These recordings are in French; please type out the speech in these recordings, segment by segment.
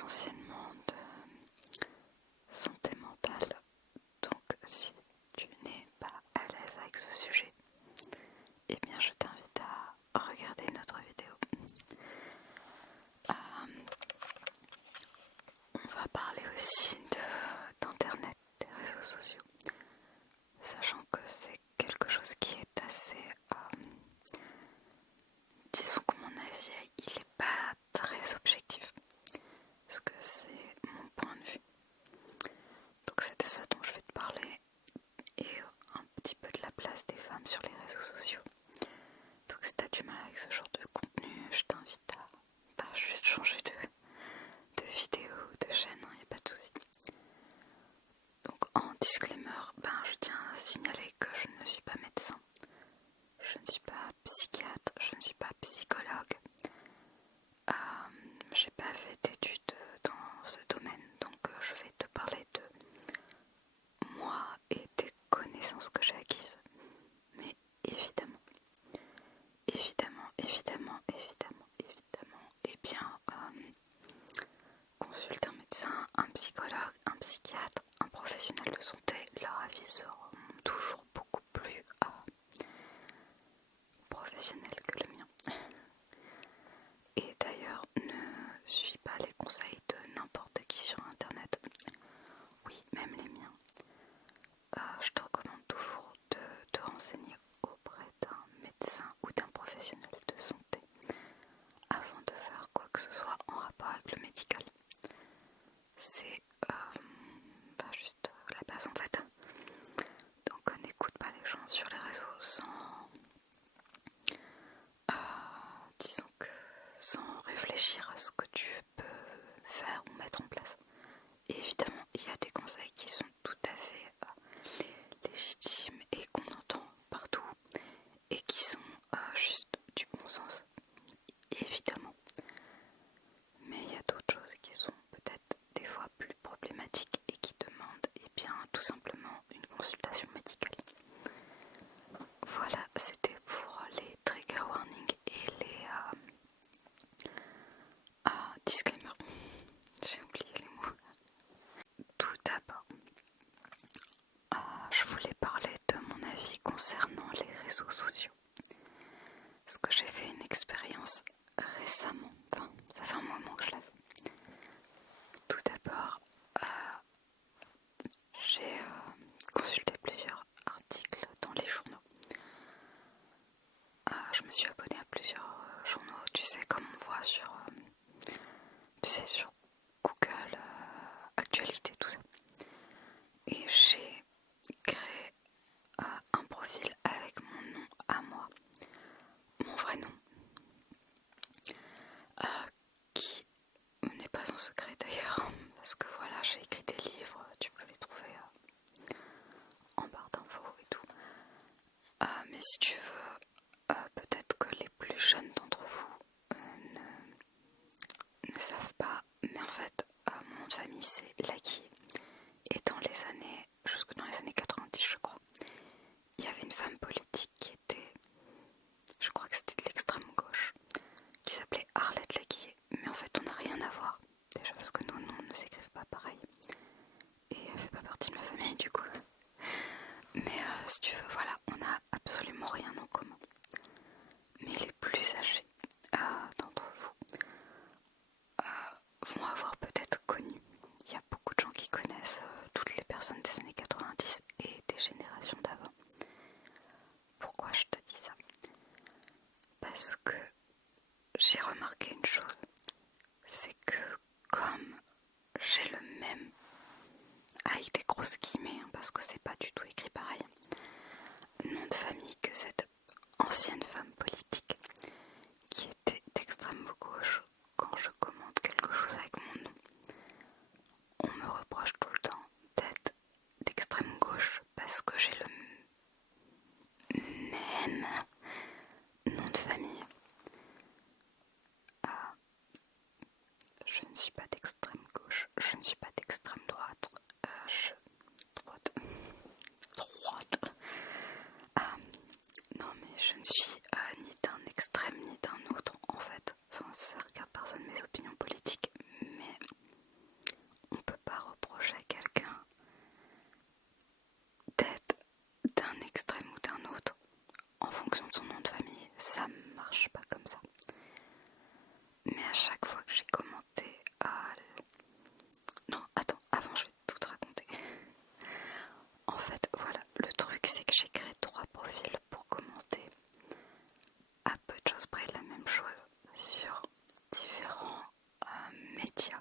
essentiellement de santé mentale. Donc si tu n'es pas à l'aise avec ce sujet, eh bien je t'invite à regarder notre vidéo. On va parler aussi d'internet, des réseaux sociaux, sachant que c'est quelque chose qui est assez, disons que mon avis, il n'est pas très objectif, parce que c'est mon point de vue. Donc c'est de ça dont je vais te parler, et un petit peu de la place des femmes sur les réseaux sociaux. Donc si tu as du mal avec ce genre de contenu, je t'invite à pas juste changer de vidéo ou de chaîne, il n'y a pas de souci. Donc en disclaimer, je tiens à signaler que je ne suis pas médecin, je ne suis pas psychiatre, je ne suis pas psychologue, j'ai pas fait d'études dans ce domaine, donc je vais te parler de moi et des connaissances que j'ai acquises. Mais évidemment, eh bien, consulte un médecin, un psychologue, un psychiatre, un professionnel de santé, leurs avis seront toujours beaucoup plus professionnels que le mien. Et d'ailleurs, ne suis pas les conseils de n'importe qui sur internet. Oui, même les miens. Je te recommande toujours de te renseigner auprès d'un médecin ou d'un professionnel de santé avant de faire quoi que ce soit en rapport avec le médical. C'est juste la base en fait. Donc on n'écoute pas les gens sur les réseaux disons que sans réfléchir à ce que tu peux faire ou mettre en place. Et évidemment, il y a des conseils qui sont tout à fait légitimes et qu'on entend partout et qui sont juste du bon sens, évidemment. Mais il y a d'autres choses qui sont peut-être des fois plus problématiques et qui demandent tout simplement une consultation médicale. Voilà, c'était pour les trigger warnings et les disclaimers. J'ai oublié les mots. Tout d'abord, je voulais parler de mon avis concernant les réseaux sociaux. Parce que j'ai fait une expérience récemment, ça fait un moment que je l'ai fait. Tout d'abord, j'ai consulté plusieurs articles dans les journaux. Je me suis abonnée à plusieurs journaux, tu sais, comme on voit sur Google, Actualité, tout ça. Et j'ai créé un profil avec mon nom à moi, mon vrai nom, qui n'est pas un secret d'ailleurs, parce que voilà, j'ai écrit des livres, tu peux les trouver en barre d'infos et tout. Mais si tu veux, peut-être que les plus jeunes d'entre vous ne savent pas, mais en fait, mon nom de famille c'est Laquier. Et jusque dans les années 90 je crois, il y avait une femme politique qui était, je crois que c'était de l'extrême gauche, qui s'appelait Arlette Laquier. Mais en fait on n'a rien à voir, déjà parce que nos noms ne s'écrivent pas pareil. Et elle fait pas partie de ma famille du coup. Mais si tu veux, voilà, on n'a absolument rien en commun. Mais les plus âgés d'entre vous vont avoir peut-être connu. Il y a beaucoup de gens qui connaissent toutes les personnes des années 90 et des générations d'avant. Pourquoi je te dis ça? Parce que j'ai remarqué une chose, c'est que comme j'ai le même, avec des grosses guillemets, parce que c'est pas du tout écrit pareil, nom de famille que cette ancienne femme politique qui était d'extrême gauche, quand je commente quelque chose avec mon nom, on me reproche tout le temps d'être d'extrême gauche parce que j'ai le même nom de famille. Je ne suis pas d'extrême gauche, je ne suis pas d'extrême droite, non mais je ne suis ni d'un extrême ni d'un autre en fait. Enfin ça regarde personne mes opinions politiques, mais fonction de son nom de famille, ça marche pas comme ça. Mais à chaque fois que j'ai commenté Non, attends, avant je vais tout te raconter. En fait, voilà, le truc c'est que j'ai créé 3 profils pour commenter à peu de choses près la même chose sur différents médias.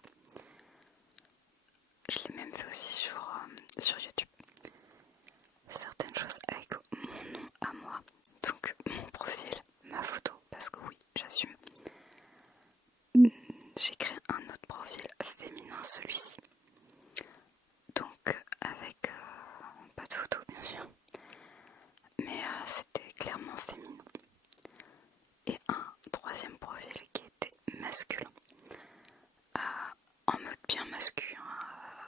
Je l'ai même fait aussi sur YouTube. Certaines choses avec mon nom à moi, donc mon profil, ma photo, parce que oui, j'assume. J'ai créé un autre profil féminin, celui-ci. Donc avec pas de photo bien sûr, mais c'était clairement féminin. Et un 3e profil qui était masculin, en mode bien masculin,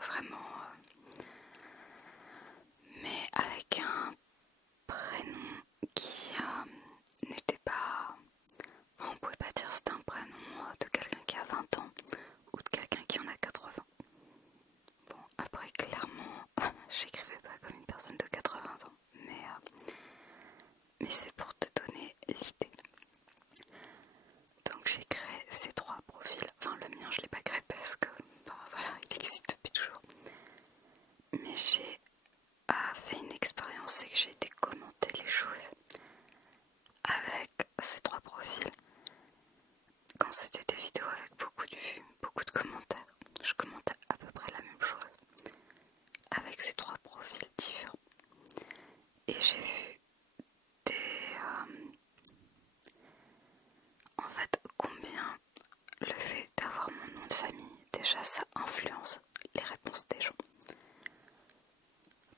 vraiment, mais avec un prénom qui n'était pas... On pouvait pas dire c'était un prénom de quelqu'un qui a 20 ans ou de quelqu'un qui en a 80. Bon, après clairement, j'écrivais pas comme une personne de 80 ans, mais c'est pour te donner l'idée. Donc j'ai créé ces 3 profils, enfin le mien je l'ai pas créé parce que voilà, il existe depuis toujours. Mais j'ai fait une expérience, c'est que j'ai été commenter les choses avec ces 3 profils. Quand c'était des vidéos avec beaucoup de vues, beaucoup de commentaires, je commentais à peu près la même chose avec ces 3 profils différents. Et j'ai vu en fait combien le fait d'avoir mon nom de famille, déjà ça influence les réponses des gens.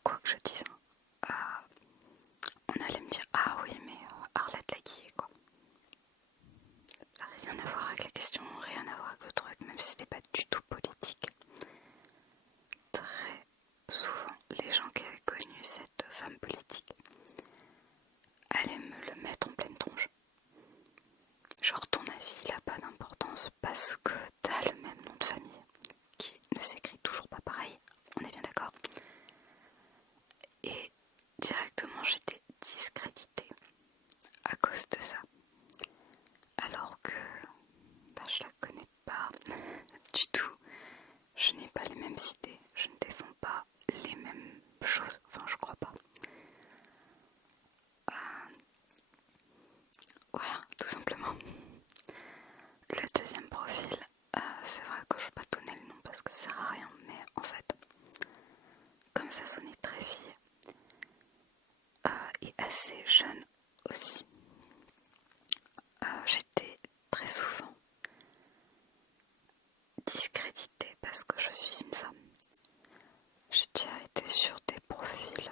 Quoi que je dise, on allait me dire ah oui mais Arlette Laguiller quoi. Rien à voir avec la question, rien à voir avec le truc, même si c'était pas du tout politique. Très souvent, les gens qui avaient connu cette femme politique allaient me le mettre en pleine tronche. Genre ton avis il a pas d'importance parce que t'as le même nom de famille qui ne s'écrit toujours pas pareil, on est bien d'accord. Et directement j'étais discréditée à cause de ça. Alors que je la connais pas du tout, je n'ai pas les mêmes idées, je ne défends pas les mêmes choses, enfin je crois pas. Voilà, tout simplement. Le 2e profil, c'est vrai que je ne vais pas donner le nom parce que ça sert à rien, mais en fait, comme ça sonnait très fille et assez jeune aussi, j'étais très souvent discréditée parce que je suis une femme. J'ai déjà été sur des profils,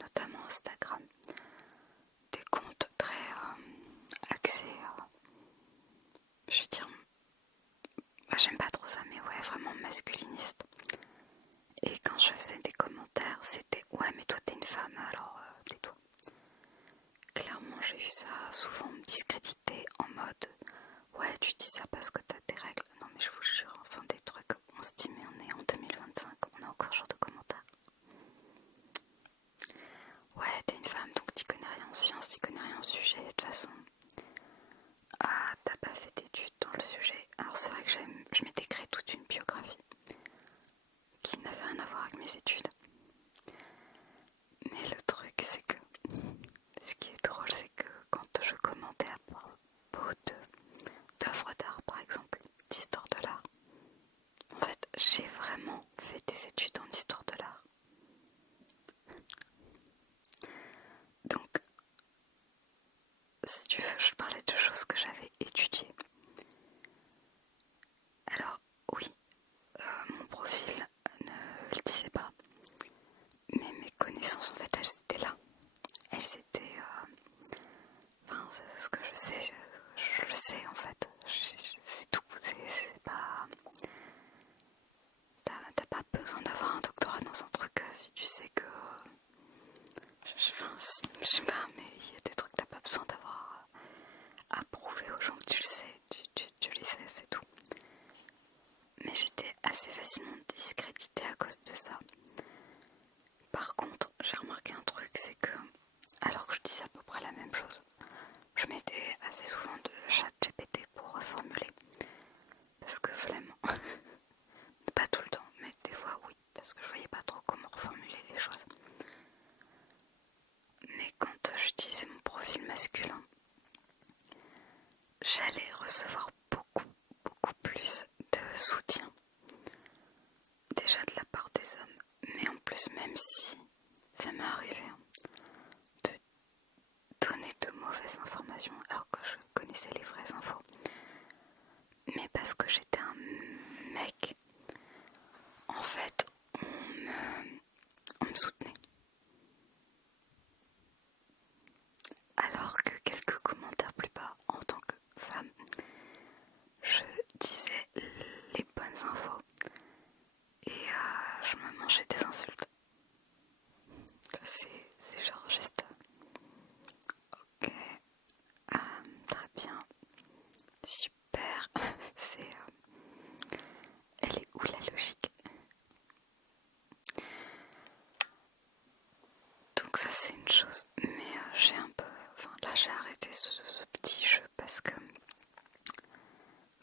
notamment Instagram, des comptes très axés, je veux dire, j'aime pas trop ça, mais ouais, vraiment masculiniste. Et quand je faisais des commentaires, c'était ouais, mais toi t'es une femme, alors tais-toi. Clairement, j'ai eu ça souvent me discréditer en mode ouais, tu dis ça parce que t'as des règles. Non, mais je vous jure, enfin des trucs, on se dit, mais on est en 2025, on a encore ce genre de commentaires. Ouais, t'es une femme, donc t'y connais rien en sciences, t'y connais rien au sujet, de toute façon. Ah, t'as pas fait d'études dans le sujet. Alors c'est vrai que je m'étais créé toute une biographie qui n'avait rien à voir avec mes études. Mais le truc c'est que, ce qui est drôle c'est que quand je commentais à propos d'œuvres d'art par exemple, d'histoire de l'art, en fait j'ai vraiment fait des études en histoire de l'art. Donc, si tu veux, je parlais de choses que j'avais étudiées. Alors, oui, mon profil ne le disait pas, mais mes connaissances, en fait, elles étaient là. Elles étaient... Enfin, c'est ce que je sais, je le sais, en fait. C'est tout, c'est pas... T'as pas besoin d'avoir un doctorat dans un truc si tu sais que... je sais pas, mais il y a des trucs que t'as pas besoin d'avoir à prouver aux gens que tu le sais, tu les sais, c'est tout. Mais j'étais assez facilement discréditée à cause de ça. Par contre, j'ai remarqué un truc, c'est que, alors que je disais à peu près la même chose, je mettais assez souvent de ChatGPT pour reformuler. Parce que flemme. Pas tout le temps, mais des fois oui. Parce que je voyais pas trop comment reformuler les choses. Mais quand j'utilisais mon profil masculin, j'allais recevoir beaucoup plus de soutien. Déjà de la part des hommes. Mais en plus, même si ça m'est arrivé de donner de mauvaises informations alors que je connaissais les vraies infos. Mais parce que j'étais un mec, en fait, on me soutenait. Alors que quelques commentaires plus bas, en tant que femme, je disais les bonnes infos et je me mangeais des insultes. C'est genre juste ok, très bien, super, elle est où la logique? Donc ça c'est une chose, mais j'ai un peu, là j'ai arrêté ce petit jeu parce que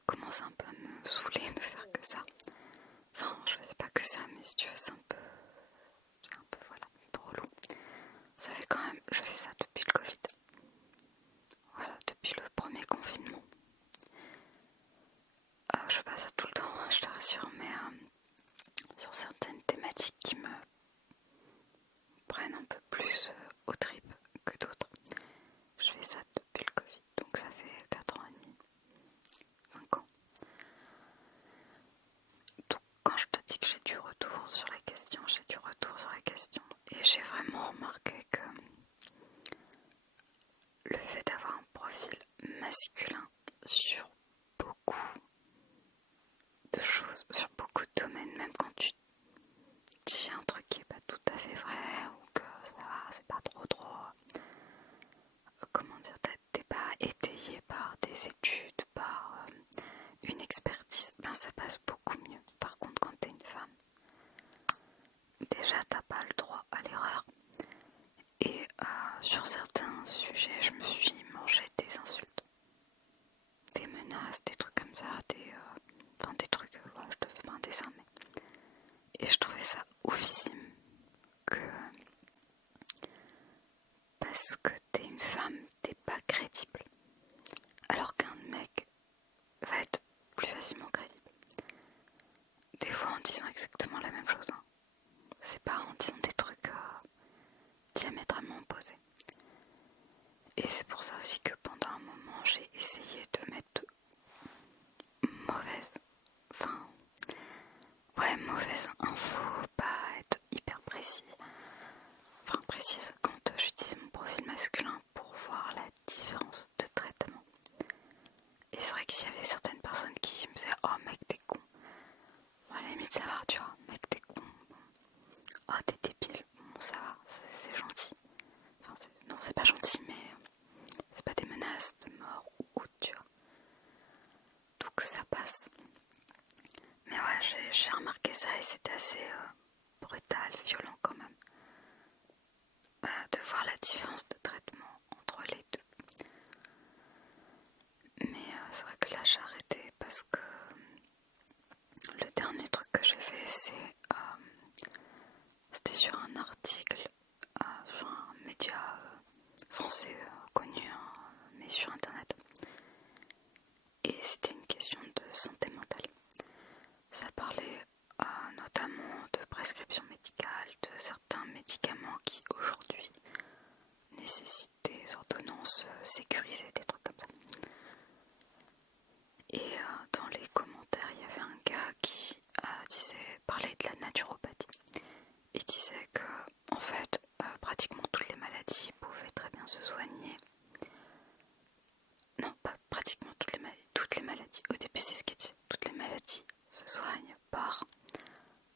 commence un peu à me saouler de faire que ça. Enfin je sais pas que ça, mais si tu veux c'est un peu voilà, un peu relou. Ça fait quand même, je fais ça depuis le Covid. Voilà, depuis le premier confinement. Je fais pas ça tout le temps, hein, je te rassure, mais sur certaines thématiques qui me prennent un peu plus aux tripes que d'autres. Je fais ça depuis le Covid, donc ça fait 4 ans et demi, 5 ans. Donc quand je te dis que j'ai du retour sur la question, j'ai du retour sur la question. Et j'ai vraiment remarqué que le fait d'avoir un profil masculin sur beaucoup de choses, sur beaucoup de domaines, même quand tu dis un truc qui est pas tout à fait vrai ou que ça va, c'est pas trop comment dire, t'es pas étayé par des études, par une expertise, ben ça passe beaucoup mieux. Par contre quand t'es une femme, déjà t'as pas le droit à l'erreur et sur certains sujets je me suis mangé des insultes, des menaces, des trucs comme ça, des trucs, voilà, je te fais pas un dessin, mais et je trouvais ça oufissime que parce que t'es une femme, t'es pas crédible. Alors qu'un mec va être plus facilement crédible. Des fois en disant exactement la même chose. Hein. C'est pas en disant des trucs diamétralement opposés. Et c'est pour ça aussi que pendant un moment j'ai essayé de mettre mauvaise, mauvaise info, pas être hyper précise quand j'utilise mon profil masculin pour voir la différence de traitement. Et c'est vrai qu'il y avait certaines personnes qui me disaient oh mec t'es con, bon, à la limite ça va, tu vois, mec t'es con, bon. Oh t'es débile, bon ça va, c'est gentil, non c'est pas gentil mais c'est pas des menaces de mort ou autre, tu vois, donc ça passe. Mais ouais j'ai remarqué ça et c'était assez brutal, violent quand même, de voir la différence de traitement entre les deux. Mais c'est vrai que là j'ai arrêté parce que le dernier truc que j'ai fait c'était sur un article sur un média français connu, hein, mais sur internet. Et c'était une question de santé mentale. Ça parlait notamment de prescription médicale, de certains médicaments qui aujourd'hui nécessitent des ordonnances sécurisées, des trucs comme ça. Et dans les commentaires, il y avait un gars qui parlait de la naturopathie. Il disait que, en fait, pratiquement toutes les maladies pouvaient très bien se soigner. Non, pas pratiquement toutes les maladies. Au début, c'est ce qu'il disait. Toutes les maladies se soignent par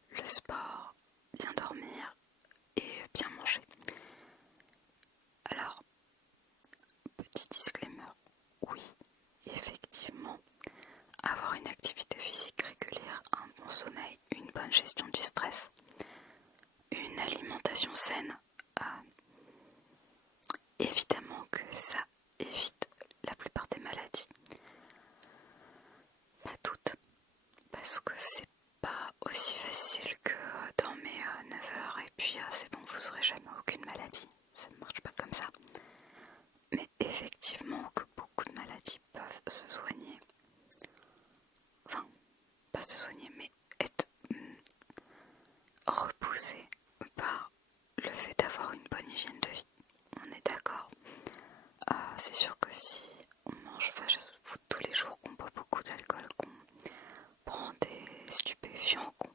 le sport, bien dormir et bien manger. Alors, petit disclaimer, c'est sûr que si on mange fast-food tous les jours, qu'on boit beaucoup d'alcool, qu'on prend des stupéfiants, qu'on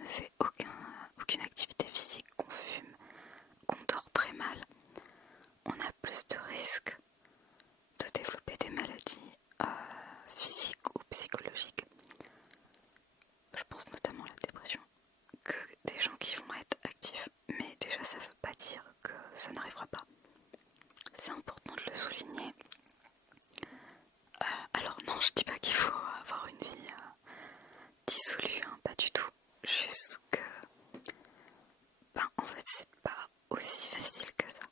ne fait aucune activité physique, qu'on fume, qu'on dort très mal, on a plus de risques de développer des maladies physiques ou psychologiques. Je pense notamment à la dépression, que des gens qui vont être actifs. Mais déjà, ça ne veut pas dire que ça n'arrivera pas. C'est important de le souligner. Alors non, je dis pas qu'il faut avoir une vie dissolue, hein, pas du tout. Juste que, en fait, c'est pas aussi facile que ça.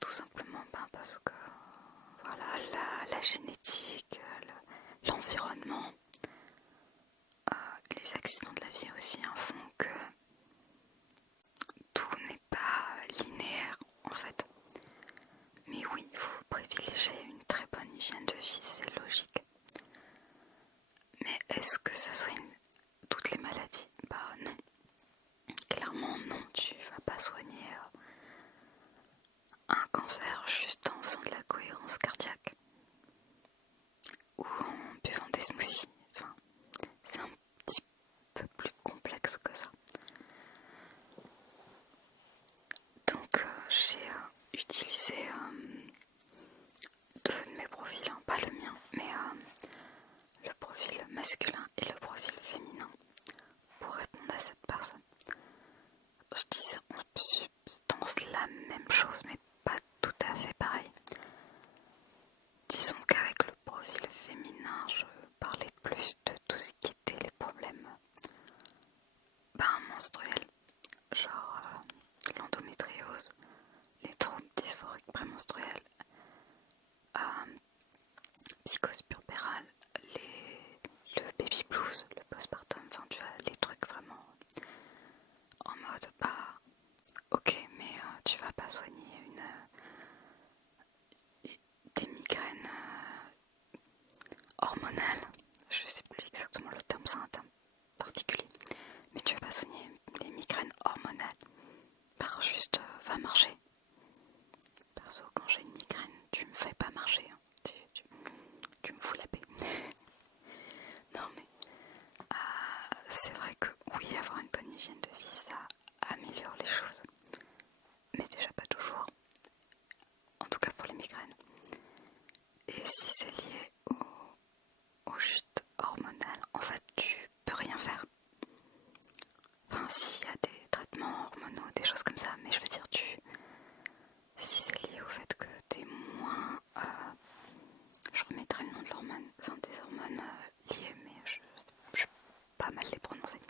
Tout simplement parce que, voilà, la génétique, l'environnement, les accidents de la vie aussi font que tout n'est pas linéaire en fait. Mais oui, il faut privilégier une très bonne hygiène de vie, c'est logique. Mais est-ce que ça soigne toutes les maladies? Non. Clairement non, tu vas pas soigner un cancer juste en faisant de la cohérence cardiaque ou en buvant des smoothies. Enfin, c'est un petit peu plus complexe que ça. Donc j'ai utilisé deux de mes profils, pas le mien, mais le profil masculin et le profil féminin pour répondre à cette personne. Je disais en substance la même chose, mais pas tout à fait pareil. Disons qu'avec le profil féminin, je parlais plus de tout ce qui était les problèmes menstruels, genre l'endométriose, les troubles dysphoriques prémenstruels, psychose puerpérale, le baby blues, le postpartum, enfin tu vois, les trucs vraiment en mode ok, mais tu vas pas soigner des migraines hormonales, je sais plus exactement le terme, c'est un terme particulier, mais tu vas pas soigner les migraines hormonales par juste va marcher. Perso, quand j'ai une migraine, tu me fais pas marcher, hein. Tu me fous la paix. Non mais c'est vrai que oui, avoir une bonne hygiène de vie, ça améliore les choses, mais déjà pas toujours, en tout cas pour les migraines. Et si c'est lié aux chutes hormonales, en fait tu peux rien faire. Enfin, s'il y a des traitements hormonaux, des choses comme ça, mais je veux dire, si c'est lié au fait que t'es moins... je remettrai le nom de l'hormone, enfin des hormones liées, mais je vais pas mal les prononcer.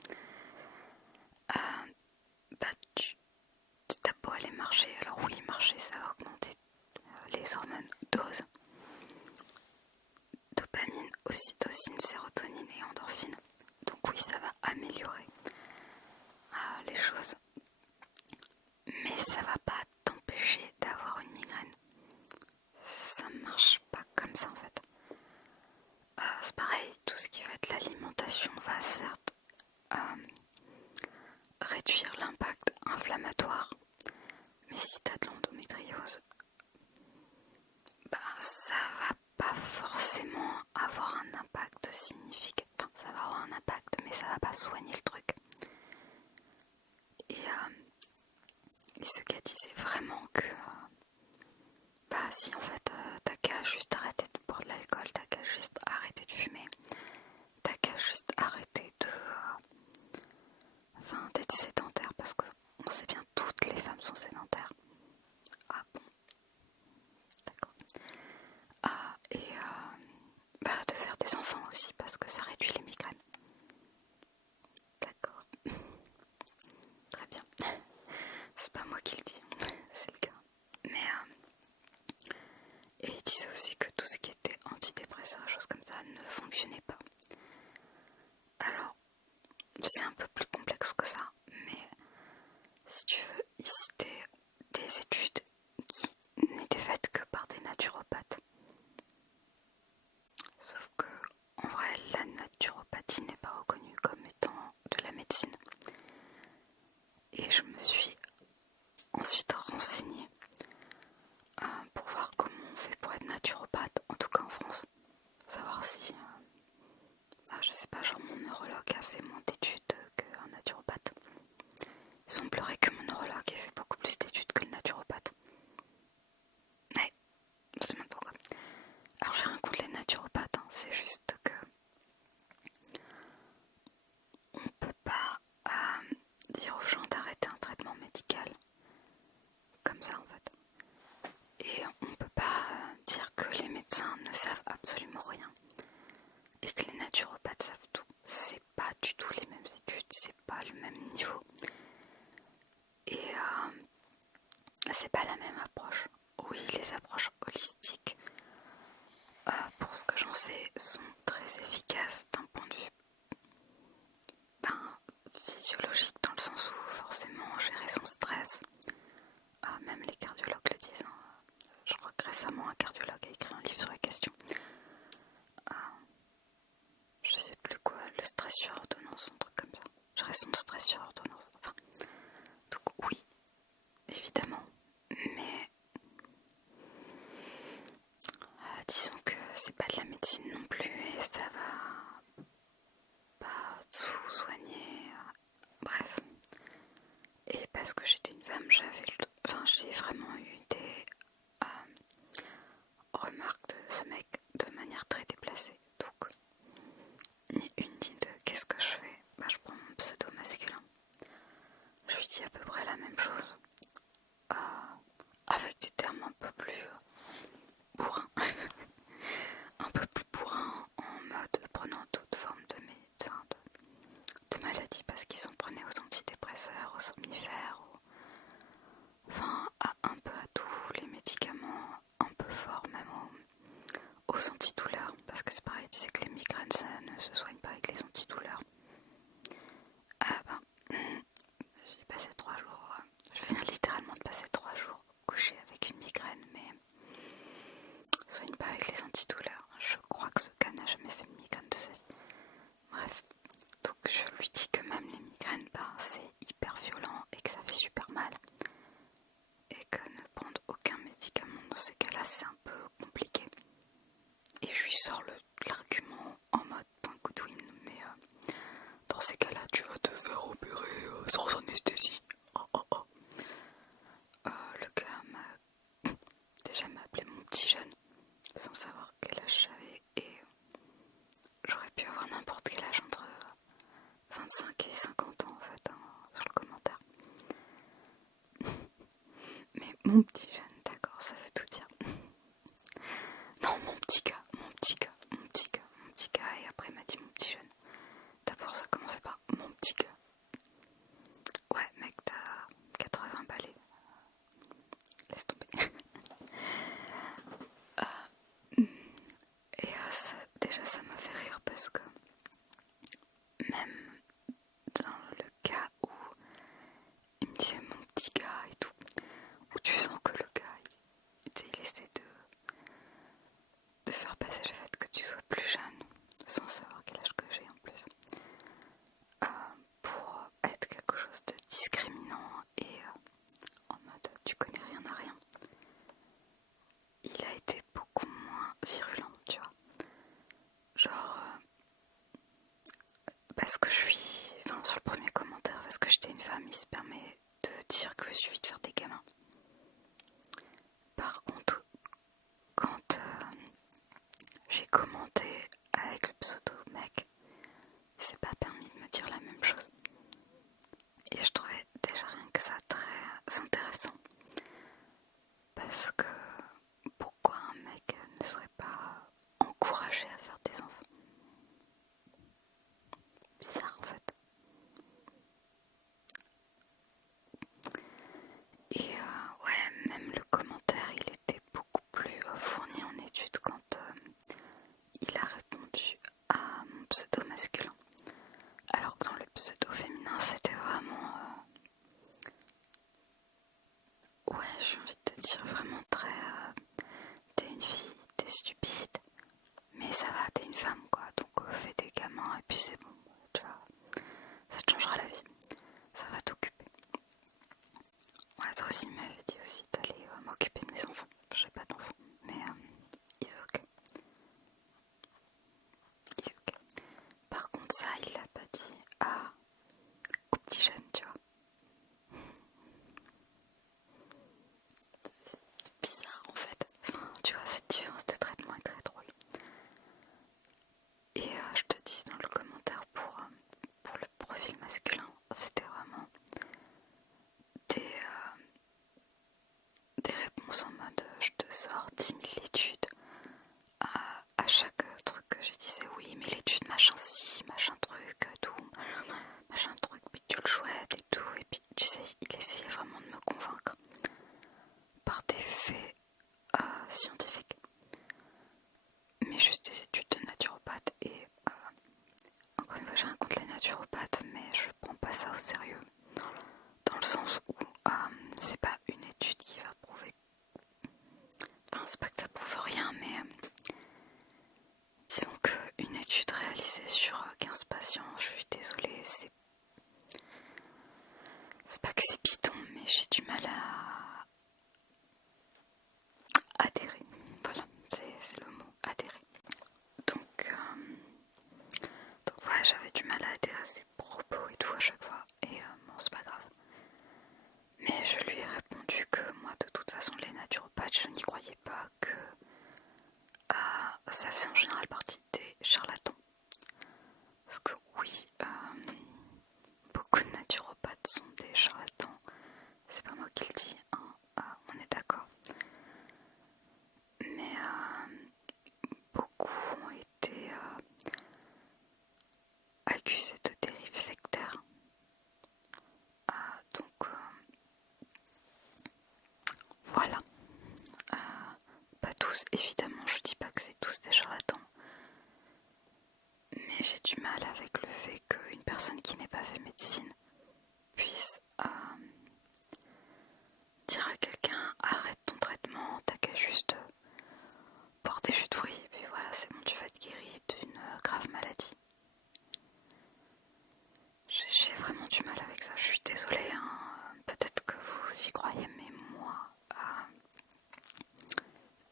T'as beau aller marcher, alors oui, marcher ça va augmenter les hormones doses, dopamine, ocytocine, sérotonine et endorphine. Donc oui, ça va améliorer les choses, mais ça va pas t'empêcher d'avoir une migraine. Ça marche pas comme ça en fait. C'est pareil, tout ce qui va être l'alimentation va certes réduire l'impact inflammatoire, mais si t'as de l'endométriose, ça va pas forcément avoir un impact significatif. Enfin, ça va avoir un impact, mais ça va pas soigner le truc. Et ce gars disait vraiment que si en fait t'as qu'à juste arrêter de boire de l'alcool, t'as qu'à juste arrêter de fumer, t'as qu'à juste arrêter d'être sédentaire, parce qu'on sait bien toutes les femmes sont sédentaires. Ah bon, d'accord. Et de faire des enfants aussi, parce que ça réduit les migraines. D'accord. Très bien. C'est pas moi qui le dis, c'est le cas. Mais savent absolument rien et que les naturopathes savent tout. C'est pas du tout les mêmes études, c'est pas le même niveau et c'est pas la même approche. Oui, les approches holistiques, pour ce que j'en sais, sont très efficaces d'un point de vue physiologique, dans le sens où forcément gérer son stress, même les cardiologues le disent. Je crois que récemment un cardiologue a écrit un livre sur la question. Je sais plus quoi, le stress sur ordonnance, un truc comme ça. Gérer son stress sur ordonnance. Enfin, donc oui, évidemment, mais disons que c'est pas de la médecine non plus et ça va pas tout soigner. Bref. Et parce que j'étais une femme, j'ai vraiment eu des remarques de ce mec de manière très déplacée. Donc, ni une ni deux, qu'est-ce que je fais? Je prends mon pseudo masculin. Je lui dis à peu près la même chose. Avec des termes un peu plus bourrins. Un peu plus bourrins en mode prenant toute forme de maladie parce qu'ils s'en prenaient aux antidépresseurs, aux somnifères, à un peu à tous les médicaments un peu forts, même aux antidouleurs, parce que c'est pareil, il disait que les migraines ça ne se soigne pas avec les antidouleurs. J'ai passé 3 jours, je viens littéralement de passer 3 jours couché avec une migraine, mais soigne pas avec les antidouleurs. Je crois que ce gars n'a jamais fait de migraine de sa vie. Bref, donc je lui dis que même les migraines, c'est hyper violent et que ça fait super mal. Et que ne prendre aucun médicament dans ces cas-là, c'est un peu compliqué. Et je lui sors l'argument en mode point Goodwin, mais dans ces cas-là, tu vas te faire opérer sans anesthésie. Le gars m'a appelé mon petit jeune, sans savoir quel âge j'avais, et j'aurais pu avoir n'importe quel âge entre 25 et 50 ans en fait, sur le commentaire. Mais mon petit jeune, d'accord, ça veut tout dire. Non, mon petit gars, et après il m'a dit mon petit jeune. D'abord ça commençait par mon petit gars. Ouais mec, t'as 80 balais. Laisse tomber. Et déjà ça m'a fait rire parce que même dans le cas où il me disait mon petit gars et tout, où tu sens que le gars il essaie de faire passer le fait que tu sois plus jeune, sans savoir quel âge que j'ai en plus, pour être quelque chose de discriminant et en mode tu connais rien à rien. Il a été beaucoup moins virulent, tu vois. Genre, parce que sur le premier commentaire, parce que j'étais une femme, il se permet de dire qu'il suffit de faire des gamins. Par contre, quand j'ai commenté avec le pseudo mec, il s'est pas permis de me dire la même chose. Et je trouvais déjà rien que ça très intéressant. Parce que pourquoi un mec ne serait pas encouragé à faire des enfants? Bizarre en fait. Et même le commentaire, il était beaucoup plus fourni en études quand il a répondu à mon pseudo masculin. Alors que dans le pseudo féminin, c'était vraiment... j'ai envie de te dire vraiment très... t'es une fille, t'es stupide, mais ça va, t'es une femme quoi, donc fais des gamins et puis c'est bon, tu vois, ça te changera la vie, ça va t'occuper. Ouais, toi aussi m'avais dit aussi d'aller m'occuper de mes enfants, j'ai pas d'enfants, mais it's ok. Par contre ça, il l'a pas dit au petit jeune, tu vois. C'est bizarre en fait, tu vois, cette différence de traitement est très drôle. Et je te dis dans le commentaire pour le profil masculin, c'était vraiment des réponses en mode je te sors 10 000 études, enfin, c'est pas que ça prouve rien, mais disons qu'une étude réalisée sur 15 patients, je suis désolée, c'est pas que c'est bidon, mais j'ai du mal à adhérer. Voilà, c'est le mot, adhérer. Donc ouais, j'avais du mal à adhérer à ses propos et tout à chaque fois, et bon, c'est pas grave. Mais je lui ai répondu que moi, de toute façon, les naturopathes, je n'y croyais pas, que ça faisait en général partie des charlatans. Parce que oui, beaucoup de naturopathes sont des charlatans. C'est pas moi qui le dis, hein. On est d'accord. Mais beaucoup ont été accusés de dérives sectaires. Donc voilà. Pas tous, évidemment, je dis pas que c'est tous des charlatans. Mais j'ai du mal avec le fait qu'une personne qui n'ait pas fait médecine puisse dire à quelqu'un arrête ton traitement, t'as qu'à juste boire des jus de fruits et puis voilà, c'est bon, tu vas être guéri d'une grave maladie. J'ai vraiment du mal avec ça, je suis désolée, hein. Peut-être que vous y croyez, mais moi,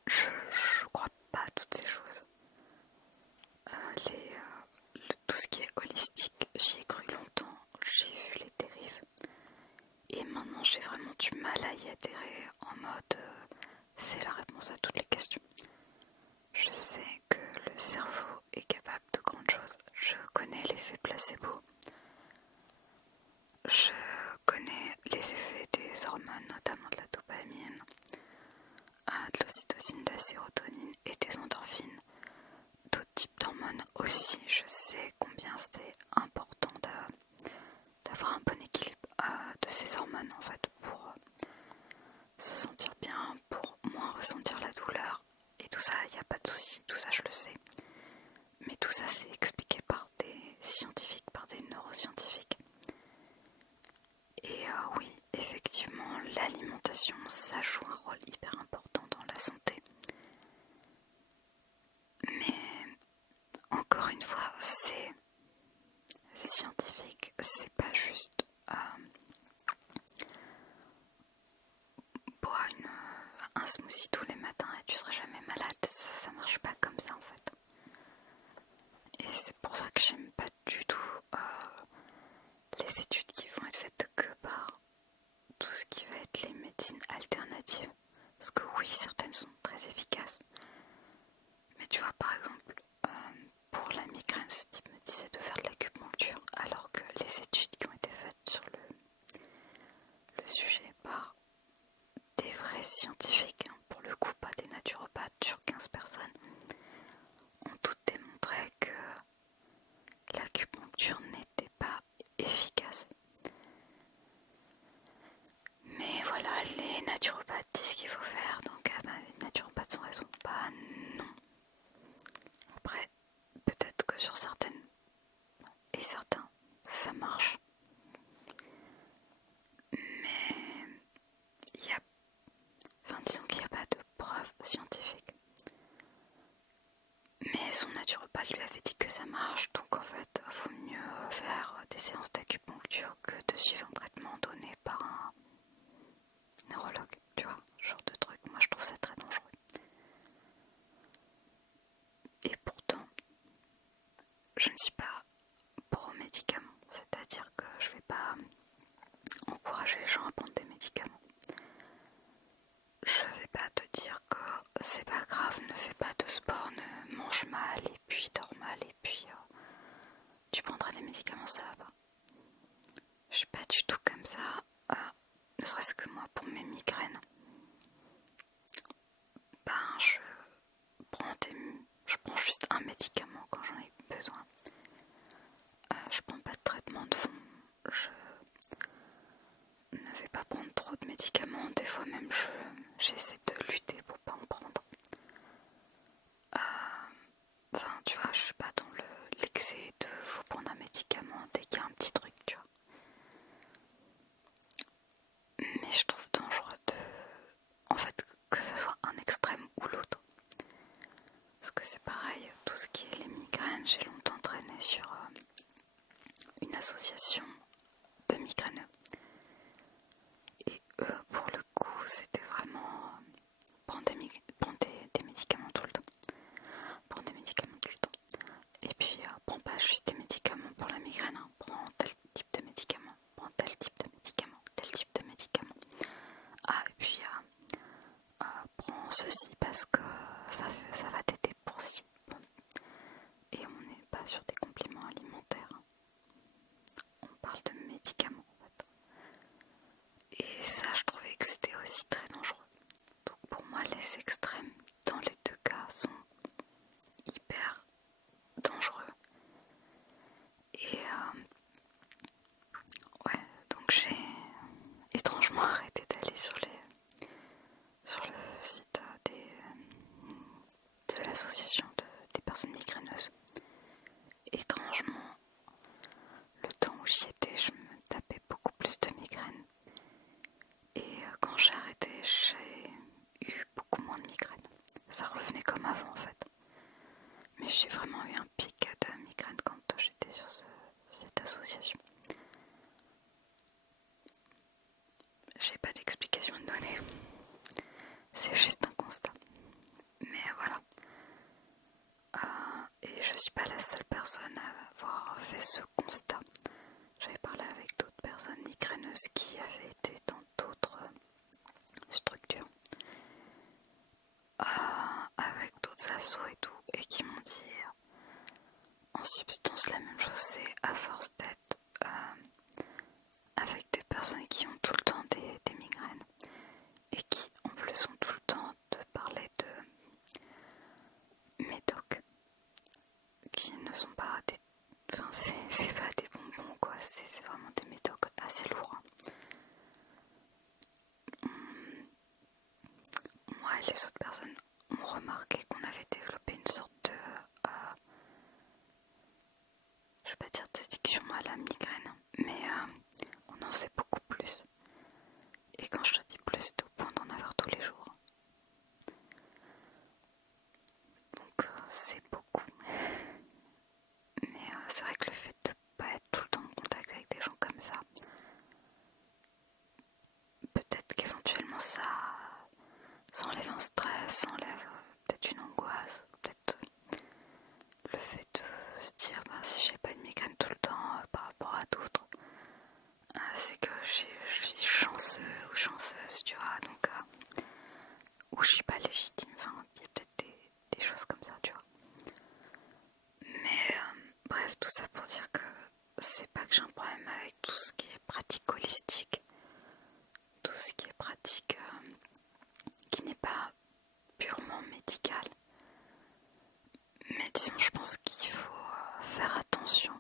je crois pas à toutes ces choses. Tout ce qui est holistique, j'y ai cru longtemps, j'ai vu les dérives. Et maintenant, j'ai vraiment du mal à y adhérer en mode c'est la réponse à toutes les questions. Je sais que le cerveau est capable de grandes choses. Je connais l'effet placebo. Je connais les effets des hormones, notamment de la dopamine, de l'ocytocine, de la sérotonine et des endorphines. D'autres types d'hormones aussi. Je sais combien c'est important d'avoir un bon équilibre de ces hormones en fait pour se sentir bien, pour moins ressentir la douleur. Et tout ça, il n'y a pas de souci, tout ça je le sais. Mais tout ça c'est expliqué par des scientifiques, par des neuroscientifiques. Et oui, effectivement, l'alimentation, ça joue un rôle hyper important dans la santé. Mais encore une fois, c'est scientifique, c'est pas juste bois un smoothie tous les matins et tu seras jamais malade. Ça marche pas comme ça en fait. Et c'est pour ça que j'aime pas du tout les études qui vont être faites que par tout ce qui va être les médecines alternatives. Parce que oui, certaines sont très efficaces. Mais tu vois, par exemple, pour la migraine, ce type me disait de faire de l'acupuncture, alors que les études qui ont été faites sur le sujet par des vrais scientifiques, hein, pour le coup pas des naturopathes sur 15 personnes, ont toutes démontré que l'acupuncture n'était pas efficace. Mais voilà, les naturopathes disent ce qu'il faut faire, donc les naturopathes sont raison. Bah non. Après, peut-être que sur certaines et certains, ça marche. Mais disons qu'il n'y a pas de preuves scientifiques. Mais son naturopathe lui avait dit que ça marche, donc en fait, il vaut mieux faire des séances d'acupuncture que de suivre un traitement donné par un neurologue, tu vois, ce genre de truc. Moi, je trouve ça très dangereux. Et pourtant, je ne suis pas pro-médicaments, c'est-à-dire que je ne vais pas encourager les gens à prendre des médicaments. Je vais pas te dire que c'est pas grave, ne fais pas de sport, ne mange mal et puis dors mal et puis tu prendras des médicaments, ça va pas. Je suis pas du tout comme ça, ne serait-ce que moi pour mes migraines. Je prends juste un médicament quand j'en ai besoin. Je prends pas de traitement de fond. Je ne vais pas prendre trop de médicaments. Des fois même j'essaie de lutter pour pas en prendre. Tu vois, je suis pas dans l'excès de faut prendre un médicament dès qu'il y a un petit truc, tu vois. Mais je trouve dangereux en fait, que ce soit un extrême ou prends des médicaments tout le temps. Prends des médicaments tout le temps. Et puis prends pas juste des médicaments pour la migraine, hein. Prends tel type de médicament, prends tel type de médicament, tel type de médicament. Ah, et puis prends ceci parce que ça va t'aider pour ci. Bon. Et on n'est pas sur des compléments alimentaires. On parle de médicaments en fait. Et ça, je trouvais que c'était aussi très dangereux. Donc pour moi, les extrêmes dans les deux cas sont hyper dangereux. Et ouais, donc j'ai étrangement arrêté d'aller sur le site de l'association des personnes migraineuses. Étrangement, le temps où j'y étais, je me tapais beaucoup plus de migraines. Et quand j'ai arrêté, j'ai eu beaucoup moins de migraines. Ça revenait comme avant en fait. Mais j'ai vraiment eu un pic de migraines quand j'étais sur cette association. J'ai pas d'explication à donner. C'est juste un constat. Mais voilà. Et je suis pas la seule personne à avoir fait ce constat. J'avais parlé avec d'autres personnes migraineuses qui avaient été dans d'autres structures, avec d'autres assos et tout, et qui m'ont dit en substance la même chose. C'est à force d'être avec des personnes qui ont tout le temps des migraines et qui en plus ont tout le temps de parler de médocs qui ne sont pas des... Enfin, c'est pas des bonbons quoi, c'est vraiment des médocs assez lourds. Moi et les autres personnes ont remarqué qu'on avait développé une sorte de... je vais pas dire d'addiction à la migraine, mais on en faisait beaucoup plus. Et quand je te dis plus, c'est au point d'en avoir tous les jours. Donc c'est beaucoup. Mais c'est vrai que le fait de pas être tout le temps en contact avec des gens comme ça, peut-être qu'éventuellement ça enlève un stress, enlève peut-être une angoisse, peut-être le fait de se dire si j'ai pas une migraine tout le temps par rapport à d'autres, c'est que je suis chanceux ou chanceuse, tu vois, donc ou je suis pas légitime, enfin il y a peut-être des choses comme ça, tu vois. Mais bref, tout ça pour dire que c'est pas que j'ai un problème avec tout ce qui est pratique holistique, tout ce qui est pratique qui n'est pas purement médical. Mais disons, je pense qu'il faut faire attention,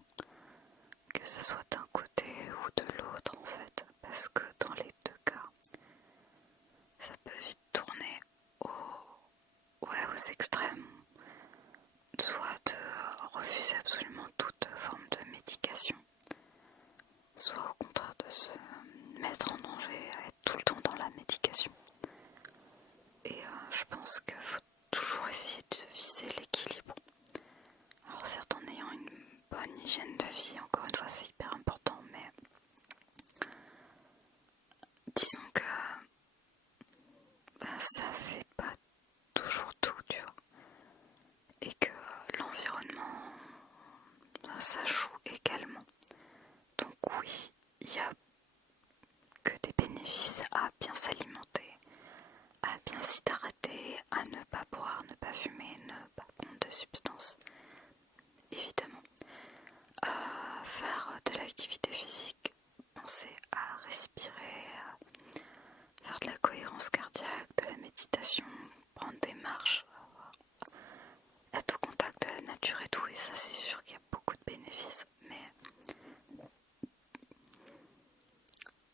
que ce soit d'un côté ou de l'autre en fait, parce que dans les deux cas, ça peut vite tourner aux extrêmes, soit de refuser absolument toute forme de médication, soit au contraire de se mettre en danger à être tout le temps dans la médication. Et je pense qu'il faut toujours essayer de viser l'équilibre. Alors certes, en ayant une bonne hygiène de vie, encore une fois c'est hyper important, mais disons que ça fait pas toujours tout, tu vois. Et que l'environnement, ça joue également. Donc oui, il y a que des bénéfices à bien s'alimenter, à bien s'hydrater, à ne pas boire, ne pas fumer, ne pas prendre de substances, évidemment. Faire de l'activité physique, penser à respirer, à faire de la cohérence cardiaque, de la méditation, prendre des marches, être au contact de la nature et tout, et ça c'est sûr qu'il y a beaucoup de bénéfices, mais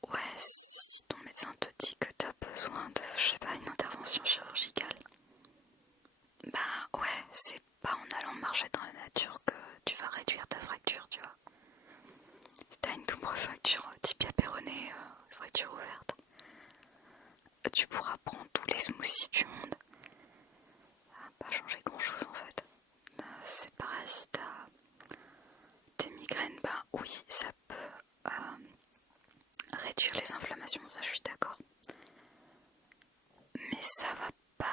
ouais, si ton médecin te dit que t'as besoin de, je sais pas, une intervention chirurgicale, ouais, c'est pas en allant marcher dans la nature que tu vas réduire ta fracture, tu vois. Si t'as une double fracture tibia péroné, fracture ouverte, tu pourras prendre tous les smoothies du monde. Ça va pas changer grand chose en fait. C'est pareil, si t'as des migraines, oui, ça peut réduire les inflammations, ça je suis d'accord. Mais ça va pas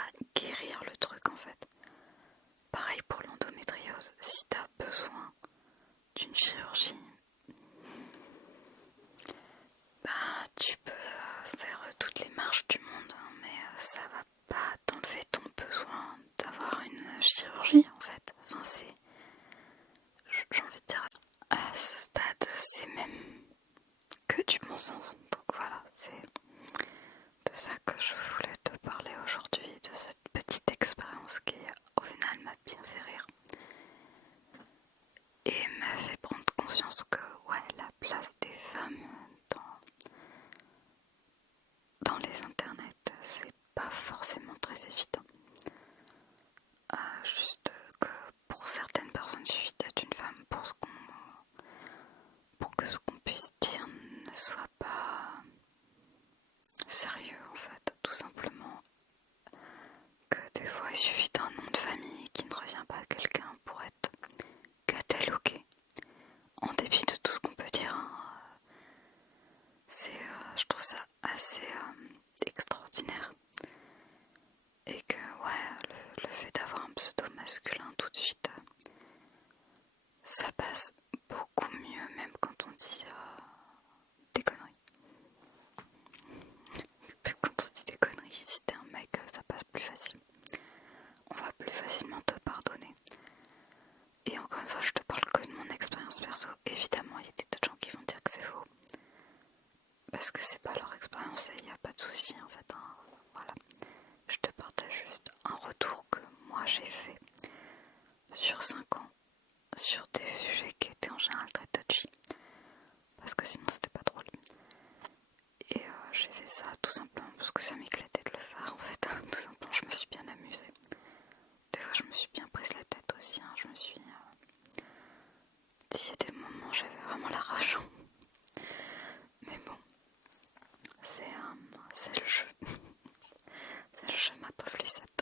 il suffit d'un nom de famille qui ne revient pas à quelqu'un pour être catalogué. En dépit de tout ce qu'on peut dire, hein, je trouve ça assez extraordinaire. Et que le fait d'avoir un pseudo masculin tout de suite, ça passe beaucoup mieux même quand on dit des conneries. Quand on dit des conneries, si t'es un mec, ça passe plus facile. On va plus facilement te pardonner. Et encore une fois, je te parle que de mon expérience perso. Évidemment, il y a des tas de gens qui vont dire que c'est faux. Parce que c'est pas leur expérience et il n'y a pas de souci en fait. Hein. Voilà. Je te partage juste un retour que moi j'ai fait sur 5 ans sur des sujets qui étaient en général très touchy. Parce que sinon c'était pas drôle. Et j'ai fait ça tout simplement parce que ça m'éclatait de le faire en fait. Tout simplement, je me suis bien amusée. Des fois, je me suis bien prise la tête aussi. Hein. Je me suis dit, il y a des moments, j'avais vraiment la rage. Mais bon, c'est le jeu. C'est le jeu, ma pauvre Lucette.